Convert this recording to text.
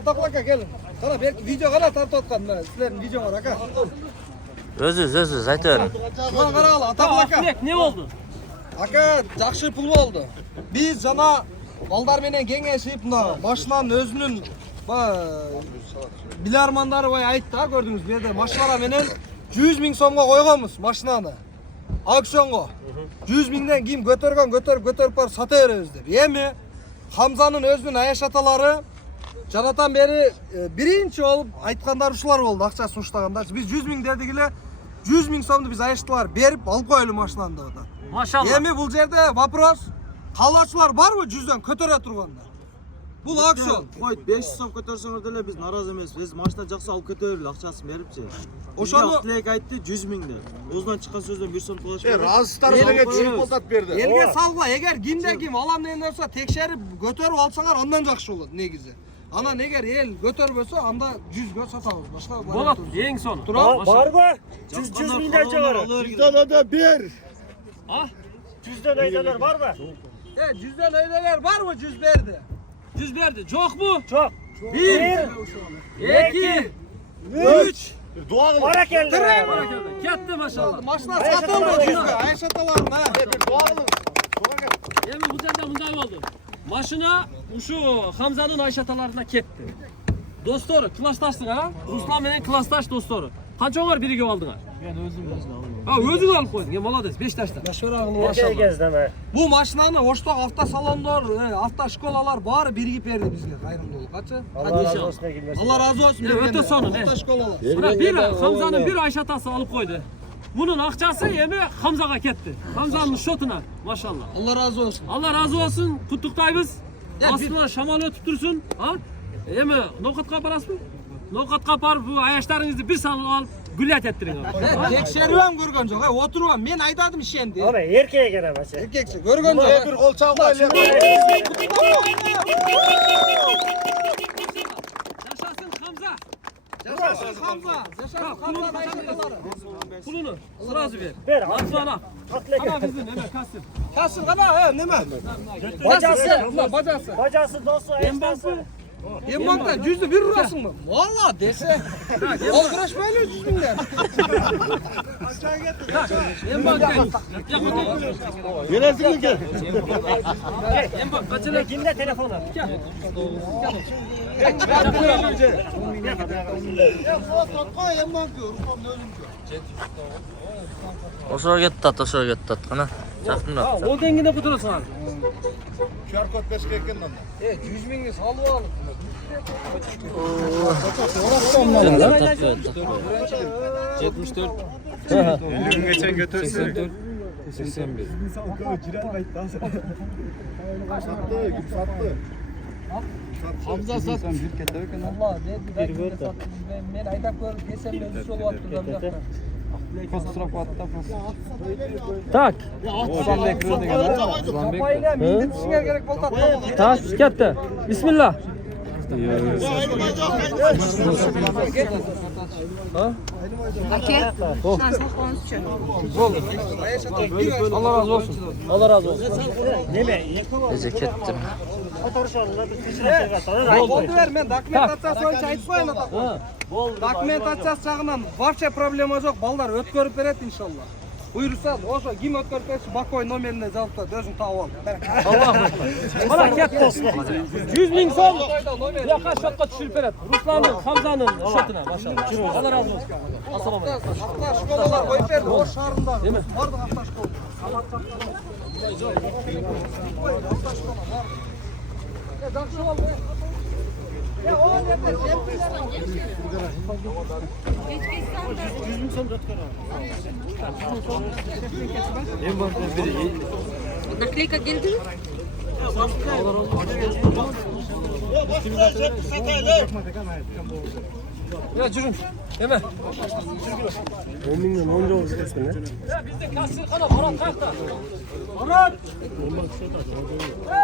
Atakulaka gelin. Sana belki video kana tartotkan mı? Sizlerin video var aka. Özüz aytıver. Şuna qaragala Atakulaka. Ne oldu? Aka жақсы pul oldu. Biz jana balдар менен кеңешип мына машинанын өзүнүн билармандары бай айтты, көрдүңүз бу жерде машина менен 100 000 сомго койгонбуз машинаны. Аукционго. 100 000ден кийин көтөрүп барып сата беребиз деп. Эми Хамзанын өзүнүн аяш аталары жанатан бери биринчи болуп айткандар ушулар болду, акча сунуштагандар. Биз 100 000 дедик эле. 100 000 сомду биз аяштылар берип алып коелу машинаны деп атат. Машалла. Эми бул жерде вопрос, калачылар барбы 100дөн көтөрө тургандар? Бул аукцион. Қой 500 сом көтерсеңер деле биз наразы эмес. Биз машина жакса алып кетебиз, акчасын берипчи. Ошону Тилек айтты 100 000 деп. Озунан чыккан сөздөн 1 сом талаш берди. Разыстар элге чемпионат берди. элге салгыла, эгер кимде ким алам деген болсо текшерип көтөрүп алсаңар андан жакшы болот негизи. Анан эгер эл көтөрбөсө анда 100гө сатабыз. Башка Болот, эң сон. Барбы? 100 000ден жогору. 100 да бер. А? 100дөн өйдөлөр барбы? 100дөн өйдөлөр барбы? 100 берди. 100 verdi. Jokmu? Çok. 1 2 3 Dua kılın. Para geldi. Ketdi maşallah. Машина сатылды 100гө. Аяш аталарына. Bir dua kılın. Sonra gel. Endi bu yerda bunday oldu. Mashina uşu Hamzanın Ayşatalarına ketdi. Dostlar, klassdaşsın ha? Ruslan menen klassdaş dostlar. Qanchoңар birige aldыңар? Ben özüm aldım. Ha, özüň alıp koydun. Ya молодец, 5 taşta. Erkeğe gezdeme. Bu машинаны Оштог автосалондор, автошколалар баары биригип берди бизге кайрымдуулук. Качы? Allah razı olsun Egil'den. Allah razı olsun. Öte sonu ne? Автошколалар. Buna bir Hamzanın bir Ayşatası alıp koydu. Bunun akçası emi Hamzaga ketdi. Hamzanın şotuna maşallah. Allah razı olsun. Allah razı olsun. Kutluktayız. Aslında şamal ötüp dursun. Ha? Emi nokatqa barasmı? Nokatqa barıp bu ayaşlarınızı bir salып alıp güllet ettirin. Tekşeriyorum görgön jok. Oturuyorum. Men aytadım işendi. Abi erkeğe gelemez. Erkekçi görgön jok. Bir kol çal koy. Yaşasın Hamza. Yaşasın Hamza. Yaşasın Hamza dayıları. Pulunu sırası ver. Ver. Aslana. Haklı Ama gel. bizim hemen kasım. Kasım kana neme? Bacası. Bacası dostu eştası. Emmakta yüzde bir vurasın mı? Valla dese. Ol kıraşmayla 100 000'den. Embak gel. Yenesin gel. Embak kaçına Kimde telefonu? Ошо кетти кана. Жакында. o dengine kutulusun abi. QR kod 5 eкен anda. 100 000'i salıp alın. Geçen götürsün. Sattı. Hamza sattı. Allah dedi ben aytap görüp desem ben üç olup attırdım. Tak. Kapayla mindirtişine gerek boldu. Tak ketdi. Bismillah. Allah razı olsun. Allah razı olsun. Ece ketdim. Oldu ver men dokumentatsiya боюнча айтып коеюн ата. Документациясы жагынан вообще проблема жок. Балдар өткөрүп берет иншалла. Буйрса, ошо ким өткөрүп берсе бакой номерине жазып коет, өзүң таап ал. Bana ketdi. 100 000 so'm. Yoqa şotqa tushirib beradi. Ruslanning, Hamzaning shotuna maşallah. Allah razı olsun. Assalomu alaykum. Автошколалар коюп берди, Ош шаарындагы. Бардык автошкола. Жакшы болду. Ya o nerede? Наклейка geldi mi? Ya жүрүң. Эме. 10 000'den 10 жол çıkıyorsun ya. Ya bizde kasır kana Barat kalk da. Barat.